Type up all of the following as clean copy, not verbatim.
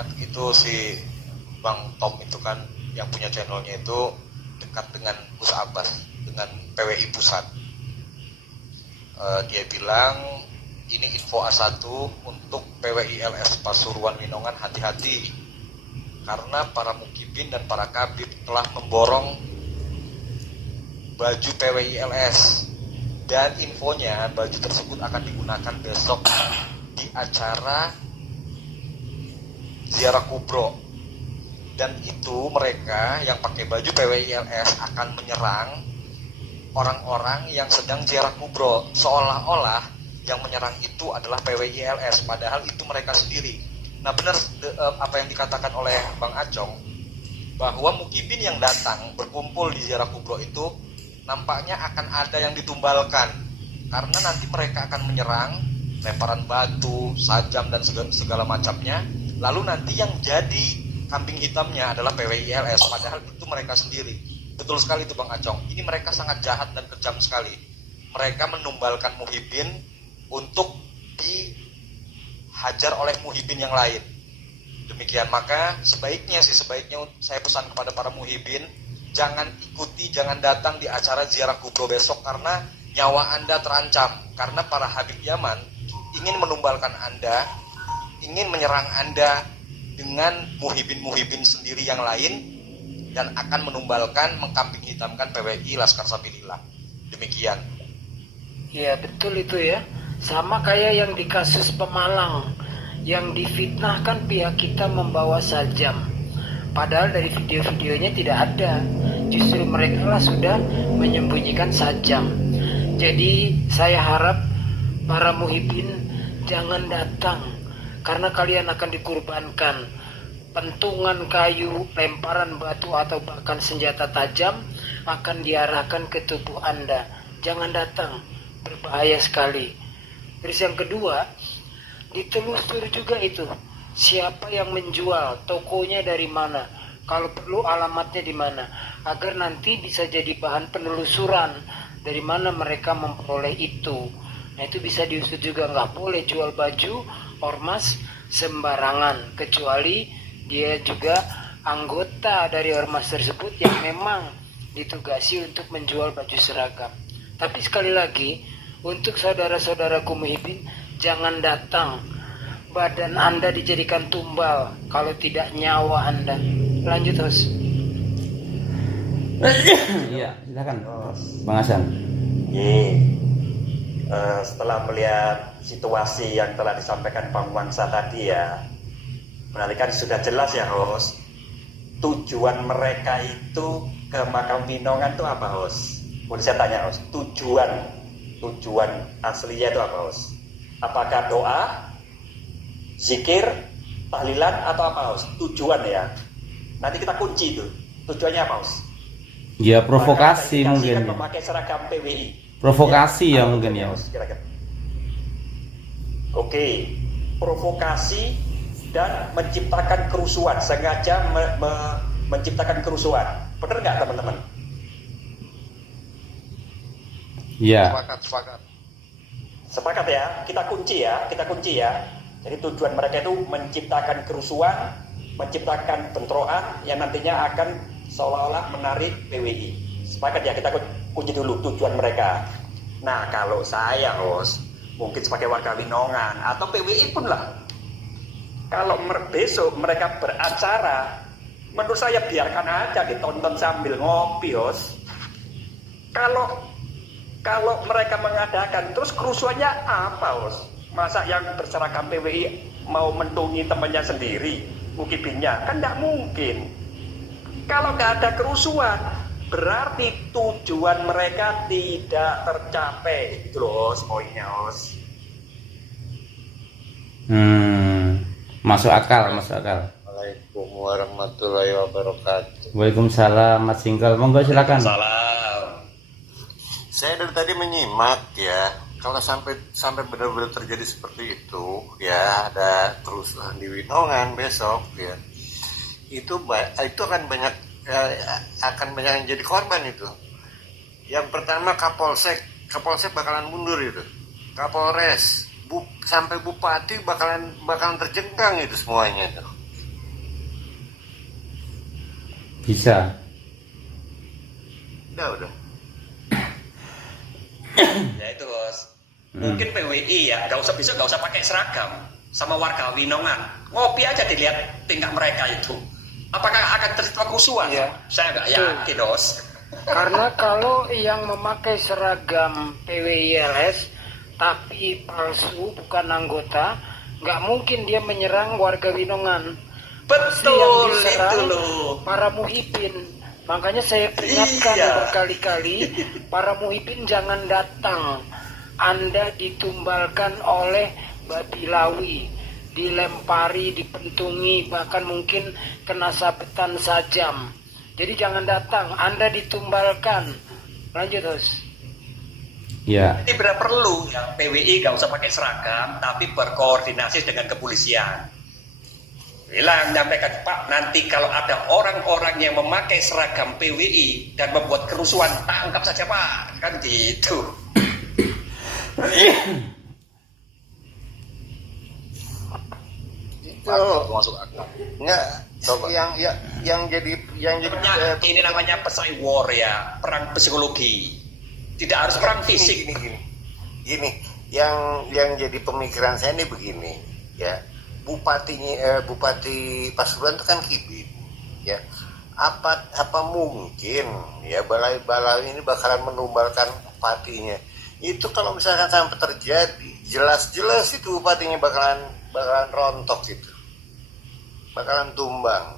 karena itu si Bang Tom itu kan yang punya channelnya itu dekat dengan Gus Abbas, dengan PWI Pusat. Dia bilang ini info A1 untuk PWI LS Pasuruan Winongan, hati-hati karena para mukibin dan para kabid telah memborong baju PWI LS, dan infonya baju tersebut akan digunakan besok di acara ziarah kubro, dan itu mereka yang pakai baju PWI LS akan menyerang orang-orang yang sedang ziarah kubro, seolah-olah yang menyerang itu adalah PWI LS, padahal itu mereka sendiri. Nah benar apa yang dikatakan oleh Bang Acong, bahwa mukibin yang datang berkumpul di ziarah kubro itu nampaknya akan ada yang ditumbalkan, karena nanti mereka akan menyerang, lemparan batu, sajam dan segala macamnya, lalu nanti yang jadi kambing hitamnya adalah PWI LS, padahal itu mereka sendiri. Betul sekali itu Bang Acong, ini mereka sangat jahat dan kejam sekali. Mereka menumbalkan muhibin untuk dihajar oleh muhibin yang lain. Demikian, maka sebaiknya saya pesan kepada para muhibin, jangan ikuti, jangan datang di acara ziarah kubro besok, karena nyawa Anda terancam. Karena para Habib Yaman ingin menumbalkan Anda, ingin menyerang Anda dengan muhibin-muhibin sendiri yang lain, dan akan menumbalkan, mengkambing hitamkan PWI Laskar Sabilillah. Demikian. Ya betul itu ya. Sama kayak yang di kasus Pemalang, yang difitnahkan pihak kita membawa sajam, padahal dari video-videonya tidak ada. Justru mereka lah sudah menyembunyikan sajam. Jadi saya harap para muhibin jangan datang, karena kalian akan dikurbankan. Pentungan kayu, lemparan batu atau bahkan senjata tajam akan diarahkan ke tubuh Anda. Jangan datang, berbahaya sekali. Terus yang kedua, ditelusur juga itu, siapa yang menjual, tokonya dari mana, kalau perlu alamatnya di mana, agar nanti bisa jadi bahan penelusuran dari mana mereka memperoleh itu. Nah itu bisa diusut juga. Nggak boleh jual baju ormas sembarangan, kecuali dia juga anggota dari ormas tersebut yang memang ditugasi untuk menjual baju seragam. Tapi sekali lagi, untuk saudara-saudaraku muhibin, jangan datang. Badan Anda dijadikan tumbal, kalau tidak nyawa Anda. Lanjut terus. Iya, silakan Bang Hasan. Setelah melihat situasi yang telah disampaikan Bang Wangsa tadi ya, berarti kan sudah jelas ya host, tujuan mereka itu ke makam Winongan itu apa host? Boleh saya tanya host, tujuan aslinya itu apa host? Apakah doa, zikir, tahlilan atau apa host? Tujuan ya, nanti kita kunci itu, tujuannya apa host? Ya provokasi mungkin. Memakai seragam PWI. Provokasi ya mungkin ya host. Oke, provokasi dan menciptakan kerusuhan, sengaja menciptakan kerusuhan. Benar nggak teman-teman? Iya. Sepakat ya. Kita kunci ya. Jadi tujuan mereka itu menciptakan kerusuhan, menciptakan bentrokan yang nantinya akan seolah-olah menarik PWI. Sepakat ya, kita kunci dulu tujuan mereka. Nah kalau saya host, mungkin sebagai warga Winongan atau PWI pun lah, kalau besok mereka beracara, menurut saya biarkan aja ditonton sambil ngopi host. Kalau mereka mengadakan, terus kerusuhannya apa host? Masa yang berseragam PWI mau mentungi temannya sendiri, mukibinnya? Kan tidak mungkin. Kalau nggak ada kerusuhan, berarti tujuan mereka tidak tercapai. Itu loh host, poinnya host. Masuk akal. Assalamualaikum warahmatullahi wabarakatuh. Waalaikumsalam Mas Singkel. Monggo silakan. Salam. Saya dari tadi menyimak ya, kalau sampai benar-benar terjadi seperti itu ya, ada kerusuhan di Winongan besok ya, itu akan banyak yang jadi korban itu. Yang pertama Kapolsek bakalan mundur itu, Kapolres, sampai bupati bakalan terjengkang itu semuanya itu. Bisa. Udah. Ya itu bos. Mungkin PWI ya, nggak usah pakai seragam sama warga Winongan. Ngopi aja dilihat tingkah mereka itu. Apakah akan terjadi kerusuhan? Iya. Saya nggak yakin, bos. Karena kalau yang memakai seragam PWILS tapi palsu bukan anggota, nggak mungkin dia menyerang warga Winongan. Pasti yang Betul diserang itu loh. para muhibin. Makanya saya peringatkan Iya. berkali-kali, para muhibin jangan datang. Anda ditumbalkan oleh babi lawi, dilempari, dipentungi, bahkan mungkin kena sabetan sajam. Jadi jangan datang, Anda ditumbalkan. Lanjut, Hos. Ya. Jadi benar perlu ya PWI nggak usah pakai seragam, tapi berkoordinasi dengan kepolisian. Bilang, nyampaikan Pak, nanti kalau ada orang-orang yang memakai seragam PWI dan membuat kerusuhan, tangkap saja Pak, kan gitu. Itu Masuk akal. nggak yang jadi Ini namanya pesai war ya, perang psikologi. Tidak harus perang fisik. gini yang jadi pemikiran saya ini begini ya, Bupati Pasuruan itu kan Kibin ya, apa mungkin ya balai-balai ini bakalan menumbalkan bupatinya. Itu kalau misalkan sampai terjadi, jelas-jelas itu bupatinya bakalan rontok, gitu, bakalan tumbang.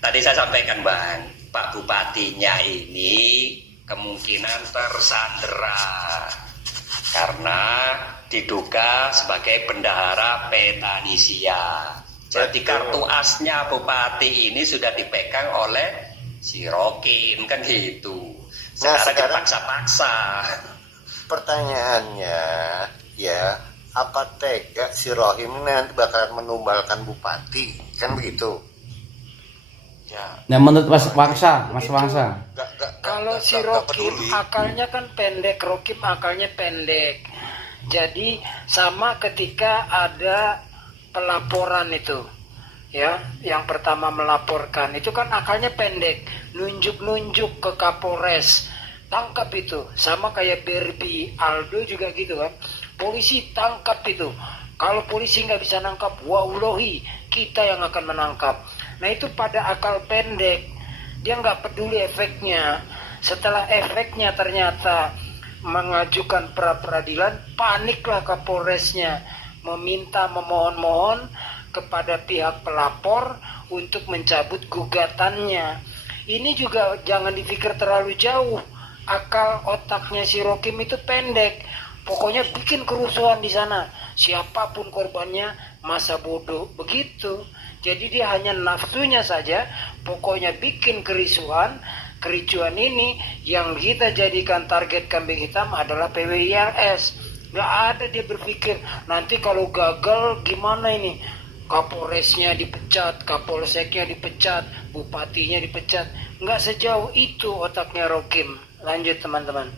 Tadi saya sampaikan Bang, Pak Bupatinya ini kemungkinan tersandera karena diduga sebagai bendahara Petanisia. Jadi kartu asnya Bupati ini sudah dipegang oleh si Rokim, kan gitu. Sekarang paksa-paksa. Pertanyaannya ya, apa tega si Rohim ini nanti bakalan menumbalkan bupati, kan begitu ya? Nah, menurut Mas Wangsa. Kalau si Rokim akalnya kan pendek, Rokim akalnya pendek. Jadi sama ketika ada pelaporan itu, ya, yang pertama melaporkan itu kan akalnya pendek, nunjuk ke Kapolres, tangkap itu. Sama kayak Berbi Aldo juga gitu kan, polisi tangkap itu. Kalau polisi nggak bisa nangkap, wallahi kita yang akan menangkap. Nah itu pada akal pendek, dia nggak peduli efeknya. Setelah efeknya ternyata mengajukan pra-peradilan, paniklah Kapolresnya, memohon kepada pihak pelapor untuk mencabut gugatannya. Ini juga jangan dipikir terlalu jauh. Akal otaknya si Rokim itu pendek. Pokoknya bikin kerusuhan di sana. Siapapun korbannya, masa bodoh begitu. Jadi dia hanya nafsunya saja. Pokoknya bikin kericuan ini yang kita jadikan target kambing hitam adalah PWILS. Gak ada dia berpikir nanti kalau gagal gimana ini, Kapolresnya dipecat, Kapolseknya dipecat, bupatinya dipecat. Nggak sejauh itu otaknya Rokim. Lanjut teman-teman.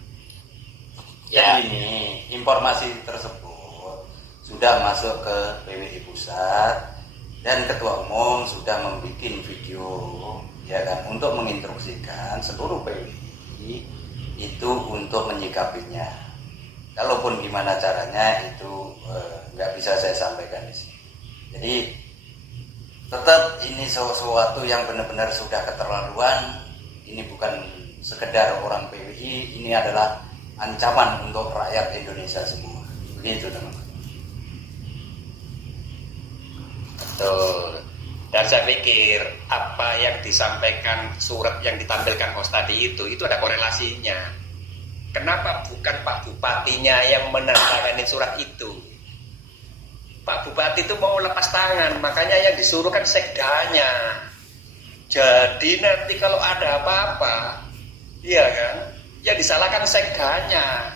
Ya, ini informasi tersebut sudah masuk ke PWI Pusat dan Ketua Umum sudah membuat video, ya kan, untuk menginstruksikan seluruh PWI itu untuk menyikapinya. Kalaupun gimana caranya itu nggak bisa saya sampaikan di sini. Jadi tetap ini sesuatu yang benar-benar sudah keterlaluan. Ini bukan sekedar orang PWI, ini adalah ancaman untuk rakyat Indonesia semua. Begitu teman-teman. Betul. Dan saya pikir apa yang disampaikan surat yang ditampilkan host tadi itu ada korelasinya. Kenapa bukan Pak Bupatinya yang menandatangani surat itu? Pak Bupati itu mau lepas tangan, makanya yang disuruh kan sekdanya. Jadi nanti kalau ada apa-apa, iya kan, yang disalahkan sekdanya.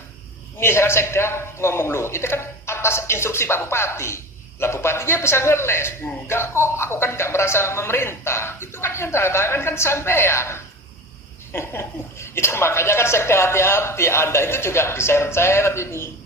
Misalkan sekda ngomong loh, itu kan atas instruksi Pak Bupati. Lah bupatinya bisa ngeles, enggak kok, aku kan enggak merasa memerintah. Itu kan yang tangan kan sampean. Itu makanya kan sekda hati-hati, Anda itu juga diseret-seret ini.